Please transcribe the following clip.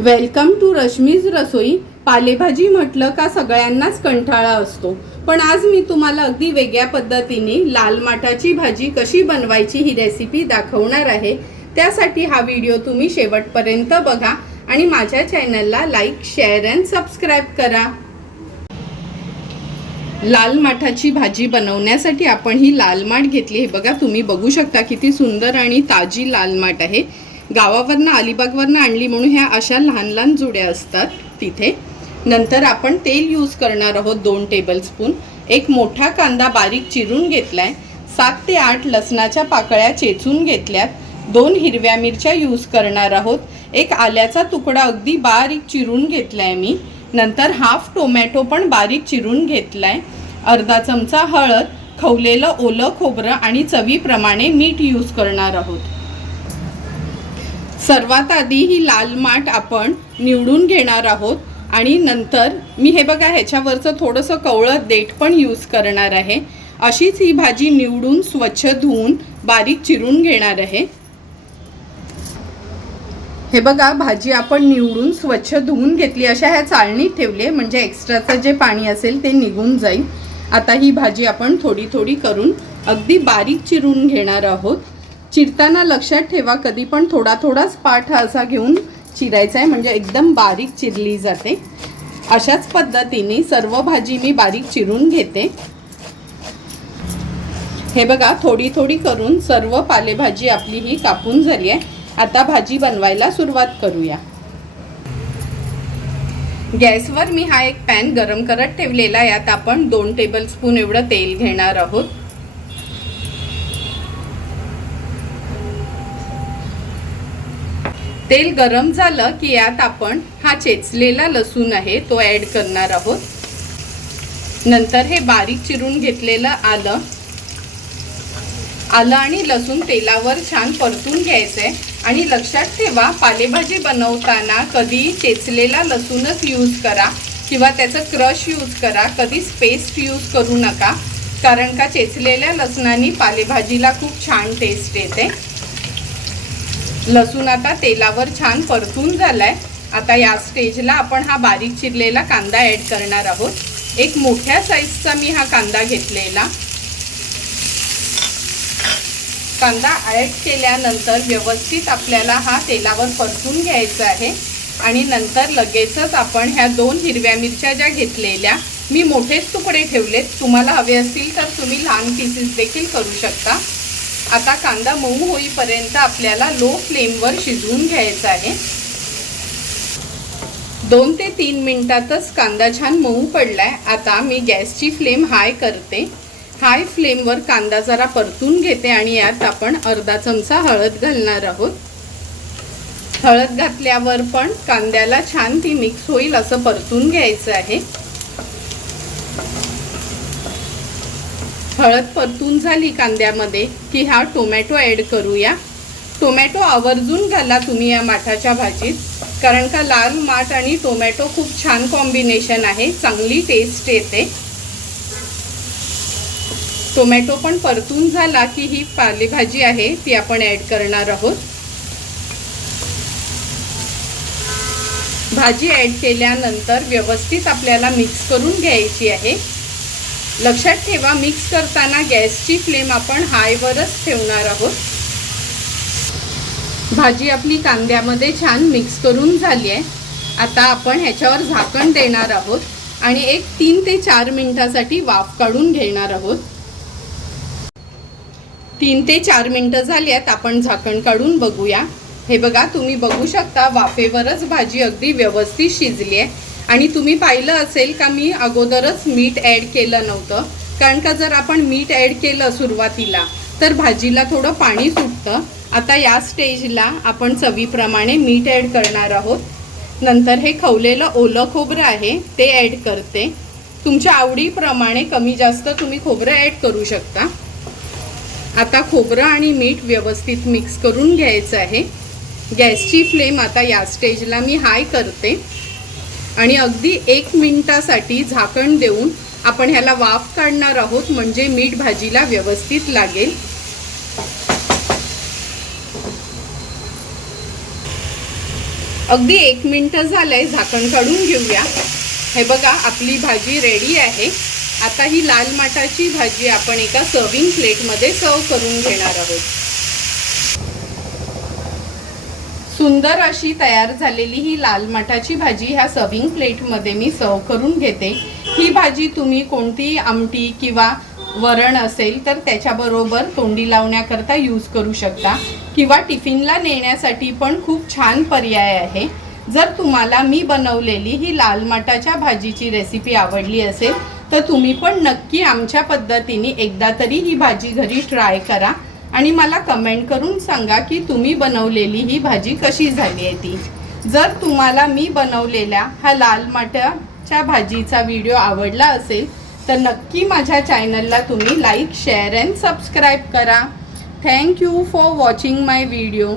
Welcome to Rashmi's रसोई. पालेभाजी म्हटलं का सगळ्यांनाच कंटाळा असतो. पण आज मी तुम्हाला अगदी वेगळ्या पद्धतीने लाल माठाची भाजी कशी बनवायची ही रेसिपी दाखवणार आहे. त्यासाठी हा व्हिडिओ तुम्ही शेवटपर्यंत बघा आणि माझ्या चॅनलला लाईक शेअर अँड सबस्क्राईब करा. लाल माठाची भाजी बनवण्यासाठी आपण ही लाल माठ घेतली हे बघा तुम्ही बघू शकता किती सुंदर आणि ताजी लाल माठ आहे. गावावरनं अलिबागवरनं आणली म्हणून ह्या अशा लहान लहान जुड्या असतात तिथे. नंतर आपण तेल यूज करणार आहोत दोन टेबलस्पून एक मोठा कांदा बारीक चिरून घेतलाय. सात ते आठ लसणाच्या पाकळ्या चेचून घेतल्यात. दोन हिरव्या मिरच्या यूज करणार आहोत. एक आल्याचा तुकडा अगदी बारीक चिरून घेतलाय मी. नंतर हाफ टोमॅटो पण बारीक चिरून घेतलाय. अर्धा चमचा हळद खवलेलं ओलं खोबरं आणि चवीप्रमाणे मीठ यूज करणार आहोत. सर्वात आधी ही लाल माठ आपण निवडून घेणार आहोत आणि नंतर मी हे बघा ह्याच्यावरचं थोडंसं कवळं देठ पण यूज करणार आहे. अशीच ही भाजी निवडून स्वच्छ धुवून बारीक चिरून घेणार आहे. हे बघा भाजी आपण निवडून स्वच्छ धुवून घेतली. अशा ह्या चाळणीत ठेवली आहे म्हणजे एक्स्ट्राचं जे पाणी असेल ते निघून जाईल. आता ही भाजी आपण थोडी थोडी करून अगदी बारीक चिरून घेणार आहोत. चिरताना लक्षात ठेवा कधी पण थोडा थोडाच पाठ हा असा घेऊन चिरायचा आहे. म्हणजे एकदम बारीक चिरली जाते. अशाच पद्धतीने सर्व भाजी मी बारीक चिरून घेते. हे बघा थोडी थोडी करून सर्व पालेभाजी आपली ही कापून झाली आहे. आता भाजी बनवायला सुरुवात करूया. गॅसवर मी हा एक पॅन गरम करत ठेवलेला यात आपण दोन टेबलस्पून एवढं तेल घेणार आहोत. तेल गरम झालं की यात आपण हा चेचलेला लसूण आहे तो ॲड करणार आहोत. नंतर हे बारीक चिरून घेतलेलं आलं. आलं आणि लसूण तेलावर छान परतून घ्यायचं आहे आणि लक्षात ठेवा पालेभाजी बनवताना कधी चेचलेला लसूणच यूज करा किंवा त्याचं क्रश यूज करा. कधीच पेस्ट यूज करू नका. कारण का चेचलेल्या लसणाने पालेभाजीला खूप छान टेस्ट येते. लसूण आता तेलावर छान परतून झालाय. आता या स्टेजला आपण हा बारीक चिरलेला कांदा ॲड करणार आहोत. एक मोठ्या साईजचा मी हा कांदा घेतलेला. कांदा ॲड केल्यानंतर व्यवस्थित आपल्याला हा तेलावर परतून घ्यायचा आहे. आणि नंतर लगेचच आपण ह्या दोन हिरव्या मिरच्या ज्या घेतलेल्या मी मोठेच तुकडे ठेवलेत. तुम्हाला हवे असतील तर तुम्ही लहान पीसेस देखील करू शकता. आता कांदा मऊ होईपर्यंत आपल्याला लो फ्लेमवर शिजवून घ्यायचा आहे. दोन ते तीन मिनटातच कांदा छान मऊ पडलाय. आता मी गॅसची फ्लेम हाय करते. हाय फ्लेमवर कांदा जरा परतून घेते आणि यात आपण अर्धा चमचा हळद घालणार आहोत. हळद घातल्यावर पण कांद्याला छान ती मिक्स होईल असं परतून घ्यायचं आहे. हळद परतून झाली कांद्यामध्ये की हा टोमॅटो ॲड करूया. टोमॅटो आवर्जून घाला तुम्ही या माठाच्या भाजीत. कारण का लाल माठ आणि टोमॅटो खूप छान कॉम्बिनेशन आहे चांगली टेस्ट येते. टोमॅटो पण परतून झाला की ही पालेभाजी आहे ती आपण ॲड करणार आहोत. भाजी ॲड केल्यानंतर व्यवस्थित आपल्याला मिक्स करून घ्यायची आहे. लक्षात ठेवा मिक्स करताना गॅसची फ्लेम आपण हायवरच ठेवणार आहोत. भाजी आपली कांद्यामध्ये छान मिक्स करून झाली आहे. आता आपण ह्याच्यावर झाकण देणार आहोत आणि एक तीन ते चार मिनिटासाठी वाफ काढून घेणार आहोत. तीन ते चार मिनटं झाली आहेत आपण झाकण काढून बघूया. हे बघा तुम्ही बघू शकता वाफेवरच भाजी अगदी व्यवस्थित शिजली आहे. आणि तुम्ही पाहिलं असेल का मी अगोदरच मीठ ॲड केलं नव्हतं. कारण का जर आपण मीठ ॲड केलं सुरुवातीला तर भाजीला थोडं पाणी सुटतं. आता या स्टेजला आपण चवीप्रमाणे मीठ ॲड करणार आहोत. नंतर हे खवलेलं ओलं खोबरं आहे ते ॲड करते. तुमच्या आवडीप्रमाणे कमी जास्त तुम्ही खोबरं ॲड करू शकता. आता खोबरं आणि मीठ व्यवस्थित मिक्स करून घ्यायचं आहे. गॅसची फ्लेम आता या स्टेजला मी हाय करते. आणि अगदी एक मिनिटासाठी झाकण देऊन आपण ह्याला वाफ काढणार आहोत म्हणजे मीठ भाजीला व्यवस्थित लागेल. अगदी एक मिनटं झालंय झाकण काढून घेऊया. हे बघा आपली भाजी रेडी आहे. आता ही लाल माटाची भाजी आपण एका सर्विंग प्लेटमध्ये सर्व करून घेणार आहोत. सुंदर अशी तयार झालेली ही लाल मठाची भाजी ह्या सर्विंग प्लेटमध्ये मी सर्व करून घेते. ही भाजी तुम्ही कोणतीही आमटी किंवा वरण असेल तर त्याच्याबरोबर तोंडी लावण्याकरता यूज करू शकता. किंवा टिफिनला नेण्यासाठी पण खूप छान पर्याय आहे. जर तुम्हाला मी बनवलेली ही लाल मठाच्या भाजीची रेसिपी आवडली असेल तर तुम्ही पण नक्की आमच्या पद्धतीने एकदा तरी ही भाजी घरी ट्राय करा. आणि मला कमेंट करून सांगा की तुम्ही बनवलेली ही भाजी कशी झाली आहे ती. जर तुम्हाला मी बनवलेल्या हा लाल मठाच्या भाजीचा व्हिडिओ आवडला असेल तर नक्की माझ्या चॅनलला तुम्ही लाईक शेअर अँड सबस्क्राईब करा. Thank you for watching my video